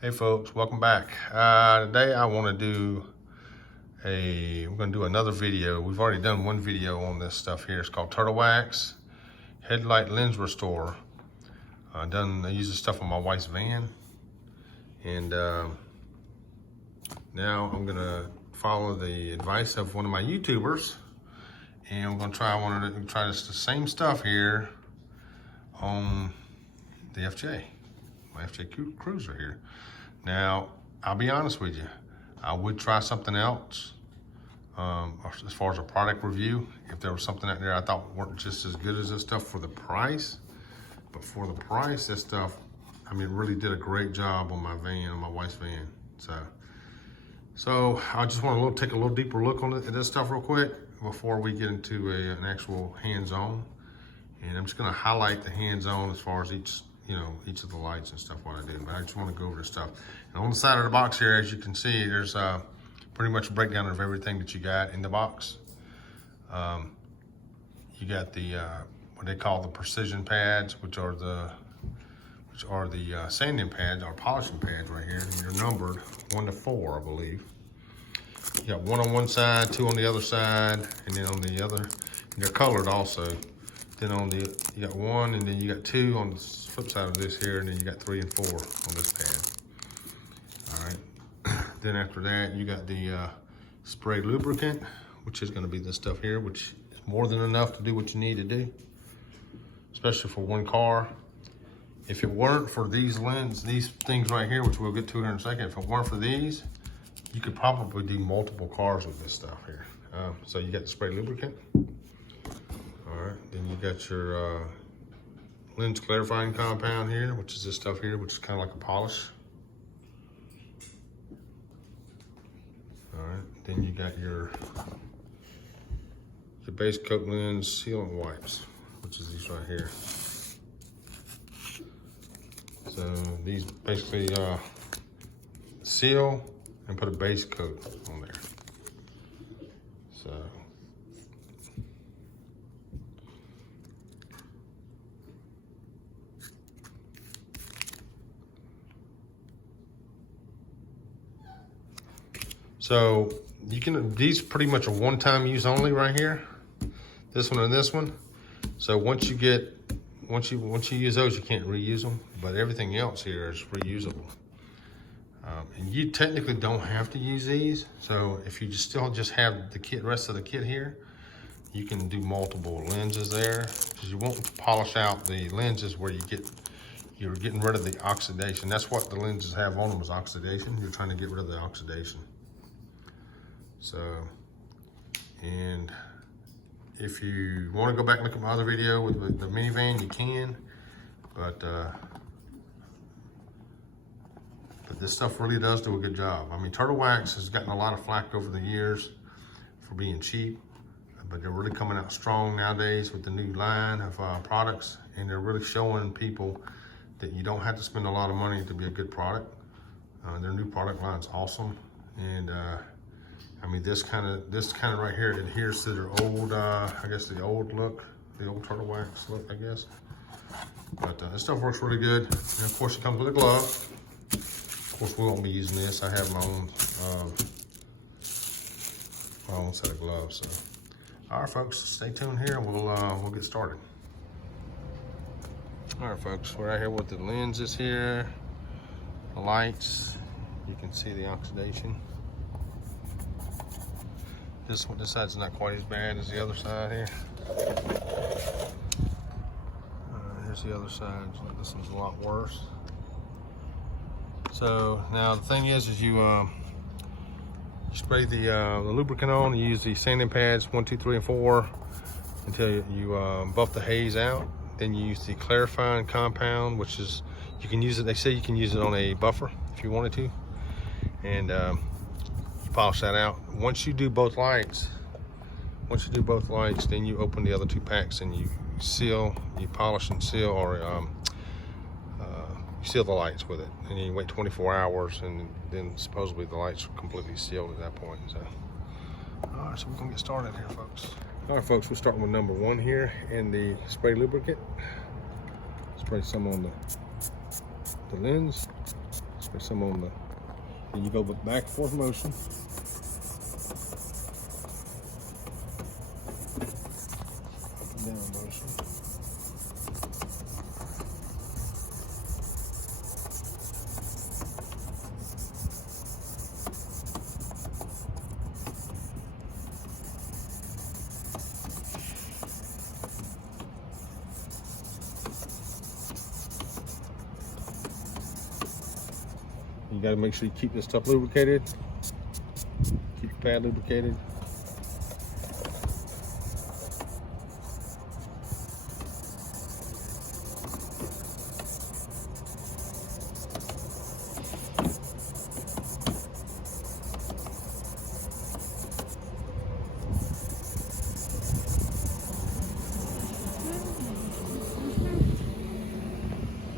Hey folks, welcome back. Today I want to we're going to do another video. We've already done one video on this stuff here. It's called Turtle Wax Headlight Lens Restore. I use this stuff on my wife's van. And now I'm going to follow the advice of one of my YouTubers. And we're going to try the same stuff here on the FJ. My FJ Cruiser here. Now, I'll be honest with you, I would try something else as far as a product review. If there was something out there I thought weren't just as good as this stuff for the price, but for the price, this stuff, I mean, really did a great job on my van, on my wife's van. So I just want to take a little deeper look at this stuff real quick before we get into an actual hands-on. And I'm just going to highlight the hands-on as far as each of the lights and stuff what I do, but I just want to go over this stuff. And on the side of the box here, as you can see, there's pretty much a breakdown of everything that you got in the box. You got the what they call the precision pads, which are the sanding pads or polishing pads right here. And they're numbered 1 to 4, I believe. You got 1 on one side, 2 on the other side, and then on the other, and they're colored also. Then you got 1, and then you got 2 on the flip side of this here, and then you got 3 and 4 on this pad. All right. Then after that, you got the spray lubricant, which is going to be this stuff here, which is more than enough to do what you need to do, especially for one car. If it weren't for these things right here, which we'll get to here in a second, if it weren't for these, you could probably do multiple cars with this stuff here. So you got the spray lubricant. All right, then you got your lens clarifying compound here, which is this stuff here, which is kind of like a polish. All right, then you got your base coat lens sealant wipes, which is these right here. So these basically seal and put a base coat on there. So these pretty much are one-time use only right here. This one and this one. So once you use those, you can't reuse them, but everything else here is reusable. And you technically don't have to use these. So if you still have the rest of the kit here, you can do multiple lenses there, because you won't polish out the lenses where you're getting rid of the oxidation. That's what the lenses have on them, is oxidation. You're trying to get rid of the oxidation. So, and if you want to go back and look at my other video with the minivan, you can, but this stuff really does do a good job. I mean, Turtle Wax has gotten a lot of flack over the years for being cheap, but they're really coming out strong nowadays with the new line of products, and they're really showing people that you don't have to spend a lot of money to be a good product. Their new product line is awesome, and I mean, this kind of right here adheres to their old, I guess the old look, the old Turtle Wax look, I guess. But this stuff works really good. And of course, it comes with a glove. Of course, we won't be using this. I have my own set of gloves. So, all right, folks, stay tuned here, and we'll get started. All right, folks, we're out here with the lenses here, the lights. You can see the oxidation. This side's not quite as bad as the other side here. Here's the other side. This one's a lot worse. So now the thing is you spray the lubricant on. You use the sanding pads 1, 2, 3, and 4 until you buff the haze out. Then you use the clarifying compound, which is, you can use it. They say you can use it on a buffer if you wanted to, and polish that out. Once you do both lights, then you open the other 2 packs and you polish and seal, or you seal the lights with it, and you wait 24 hours, and then supposedly the lights are completely sealed at that point. So, all right, so we're gonna get started here, folks. All right, folks, we're starting with number 1 here in the spray lubricant. Spray some on the lens. There's some on the, then you go with back and forth motion. Up and down motion. You got to make sure you keep this stuff lubricated. Keep your pad lubricated.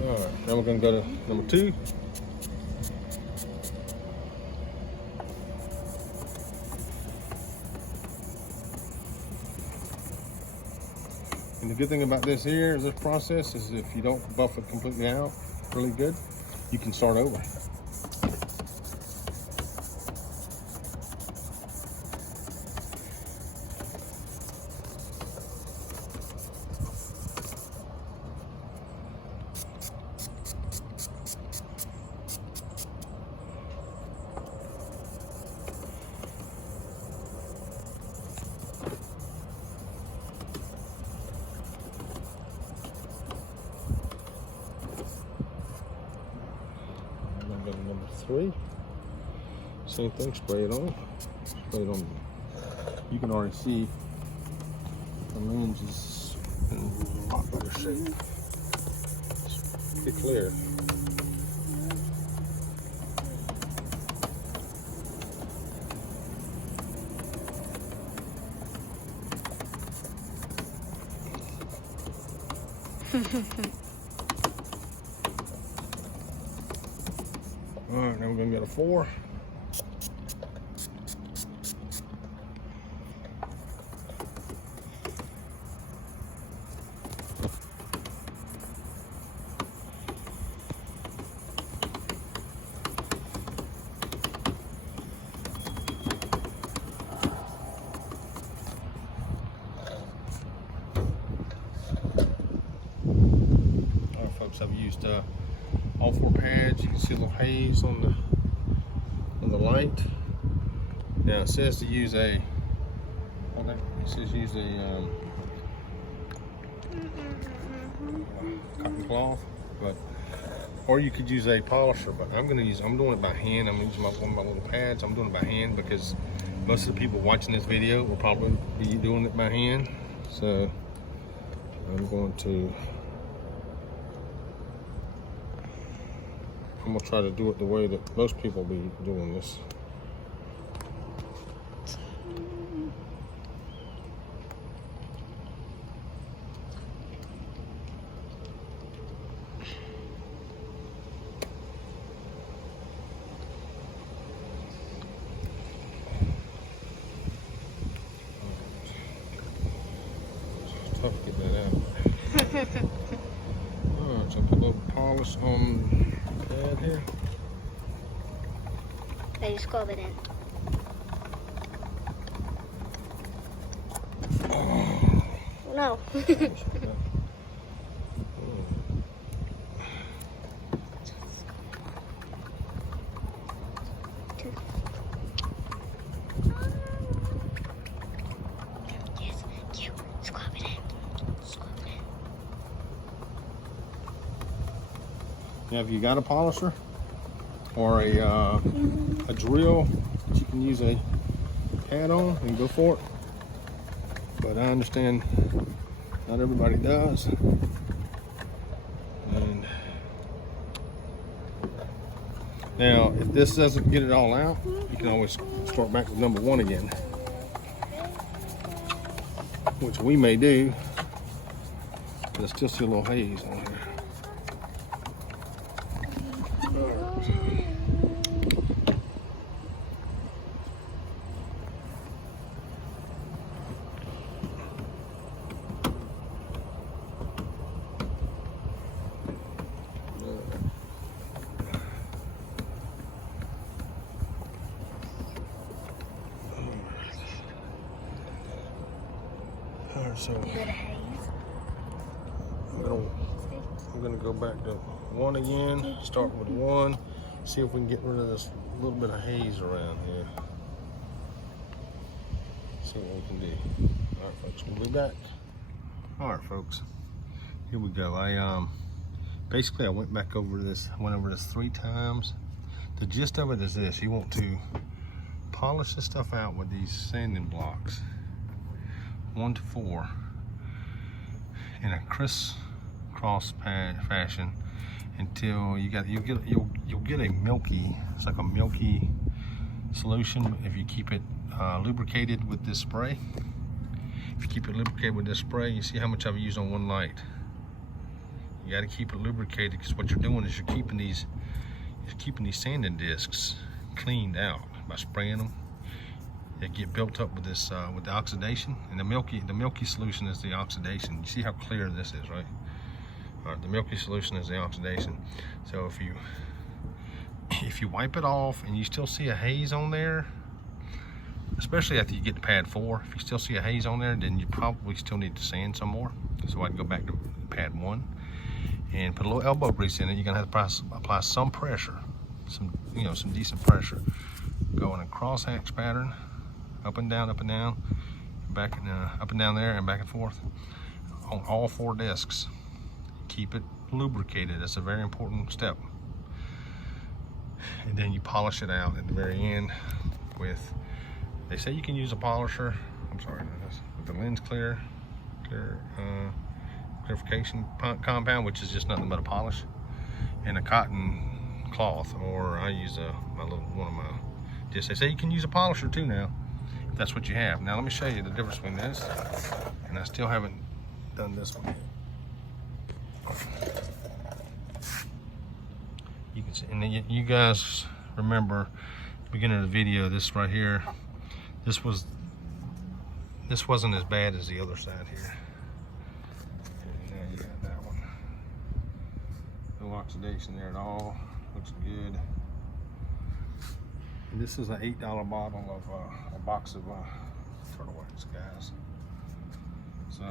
All right, now we're going to go to number 2. And the good thing about this here is this process is if you don't buff it completely out really good, you can start over. Number 3, same thing, spray it on. Spray it on. You can already see the lens is in a lot better shape. It's pretty clear. All right, now we're gonna get a 4. All right, folks, I've used all 4 pads. You can see a little haze on the light. Now it says to use a, it says use a cotton cloth, but or you could use a polisher. But I'm doing it by hand. I'm using one of my little pads. I'm doing it by hand because most of the people watching this video will probably be doing it by hand. So I'm going to. I'm gonna try to do it the way that most people be doing this. It's tough to get that out. Alright, so I put a little polish on pad here. Then you scrub it in. Oh. No. Yes, you scrub it in. Scrub it in. Now, if you got a polisher or a drill that you can use a pad on, and go for it. But I understand not everybody does. And now, if this doesn't get it all out, you can always start back with number 1 again, which we may do. But I still see a little haze on here. So Bit of haze. I'm gonna go back to 1 again. Start with 1. See if we can get rid of this little bit of haze around here. See what we can do. All right, folks, we'll be back. All right, folks, here we go. Basically I went back over this. I went over this 3 times. The gist of it is this: you want to polish this stuff out with these sanding blocks, 1 to 4, in a crisscross fashion until you'll get a milky. It's like a milky solution if you keep it lubricated with this spray. If you keep it lubricated with this spray, you see how much I've used on 1 light. You got to keep it lubricated, because what you're doing is you're keeping these sanding discs cleaned out by spraying them. They get built up with this with the oxidation, and the milky solution is the oxidation. You see how clear this is, right? All right, the milky solution is the oxidation. So if you wipe it off and you still see a haze on there, especially after you get to pad 4, if you still see a haze on there, then you probably still need to sand some more. So I'd go back to pad 1 and put a little elbow grease in it. You're gonna have to apply some pressure, some decent pressure. Go in a crosshatch pattern, up and down, back and up and down there, and back and forth on all 4 discs. Keep it lubricated. That's a very important step. And then you polish it out at the very end with, they say you can use a polisher. I'm sorry, with the lens clarification compound, which is just nothing but a polish, and a cotton cloth, or I use one of my discs. They say you can use a polisher too now, if that's what you have. Now let me show you the difference between this, and I still haven't done this one yet. You can see, and then you guys remember at the beginning of the video, this right here, this wasn't as bad as the other side here. And now you got that one. No oxidation there at all. Looks good. And this is an $8 bottle of a box of turtle wax, guys. So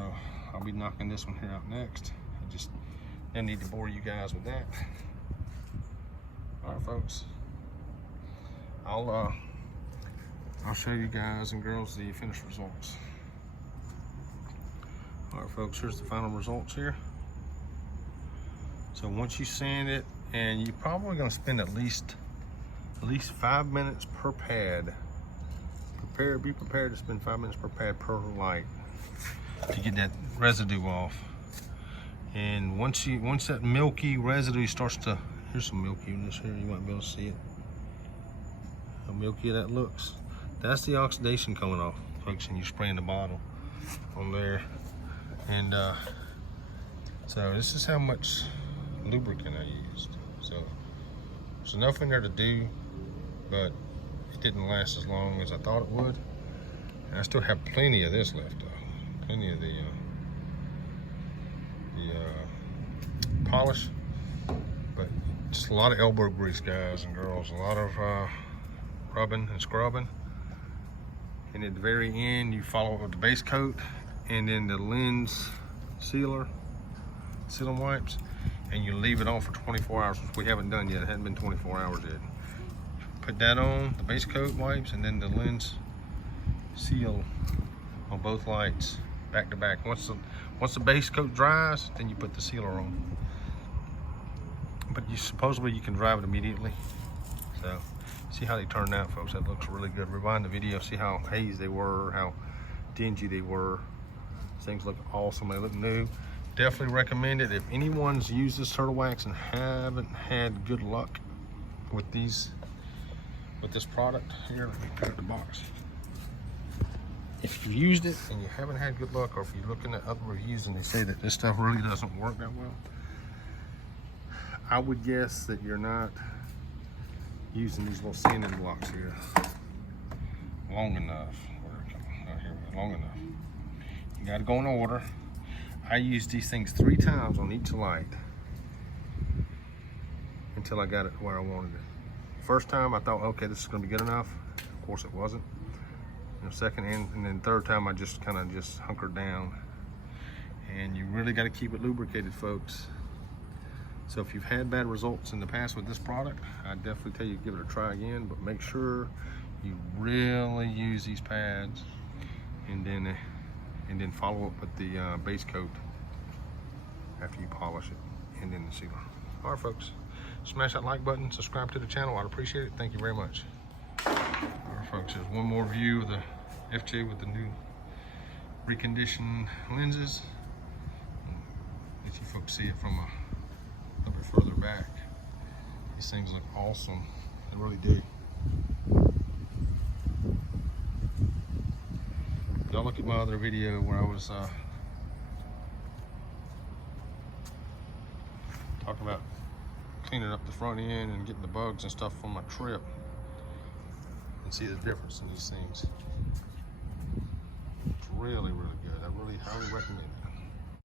I'll be knocking this one here out next. I just didn't need to bore you guys with that. All right, folks. I'll show you guys and girls the finished results. All right, folks, here's the final results here. So once you sand it, and you're probably gonna spend at least 5 minutes per pad. Be prepared to spend 5 minutes per pad per light to get that residue off. And once that milky residue starts to, here's some milkiness here, you might be able to see it. How milky that looks. That's the oxidation coming off, folks, and you're spraying the bottle on there. And so this is how much lubricant I used. So there's enough in there to do, but it didn't last as long as I thought it would. And I still have plenty of this left, though. Plenty of the polish, but just a lot of elbow grease, guys and girls. A lot of rubbing and scrubbing. And at the very end, you follow up with the base coat, and then the lens sealing wipes, and you leave it on for 24 hours, which we haven't done yet. It hasn't been 24 hours yet. Put that on, the base coat wipes, and then the lens seal on both lights, back to back. Once the base coat dries, then you put the sealer on. But supposedly you can drive it immediately. So see how they turned out, folks. That looks really good. Rewind the video, see how hazy they were, how dingy they were. Things look awesome. They look new. Definitely recommend it. If anyone's used this turtle wax and haven't had good luck with this product, here, let me put the box. If you've used it and you haven't had good luck, or if you're looking at other reviews and they say that this stuff really doesn't work that well, I would guess that you're not using these little sanding blocks here long enough. Long enough. You gotta go in order. I used these things 3 times on each light until I got it where I wanted it. First time I thought, okay, this is gonna be good enough. Of course it wasn't. And the second and then third time I just kind of hunkered down And you really got to keep it lubricated, folks. So if you've had bad results in the past with this product, I definitely tell you give it a try again, but make sure you really use these pads, and then follow up with the base coat after you polish it, and then the sealer. All right, folks, smash that like button, subscribe to the channel. I'd appreciate it. Thank you very much. All right, folks, there's one more view of the FJ with the new reconditioned lenses. Let you folks see it from a little bit further back. These things look awesome. They really do. Y'all look at my other video where I was talking about cleaning up the front end and getting the bugs and stuff from my trip, and see the difference in these things. It's really, really good. I really highly recommend it.